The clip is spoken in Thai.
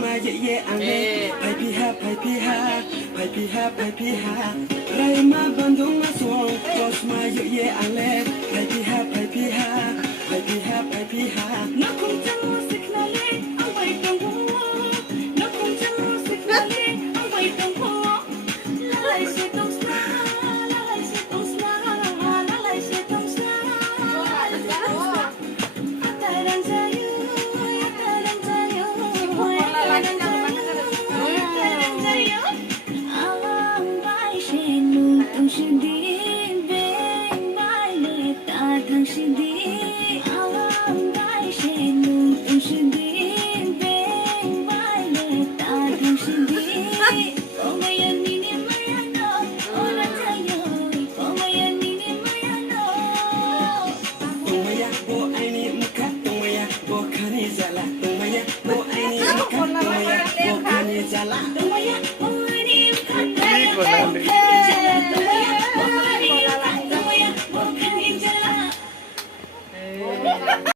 มาเย่ๆอังเลไปพี่ฮาไปพี่ฮาไปพี่ฮาไปพี่ฮาไรมาบันดงมาสวงจอสมาเย่ๆอังเลไปพี่ฮาไปพี่ฮาไปพี่ฮาไปพี่ฮานักคงจะรู้สึกนาเลเอาไว้ตรงหัวนักคงจะรู้สึกนาเลเอาไว้ตรงหัวละลายเสียตรงสลาละลายเสียตรงสลาละลายเสียตรงสลาแต่ดังใจอยู่แต่ดังใจอยู่นี่กว่านั้นเลย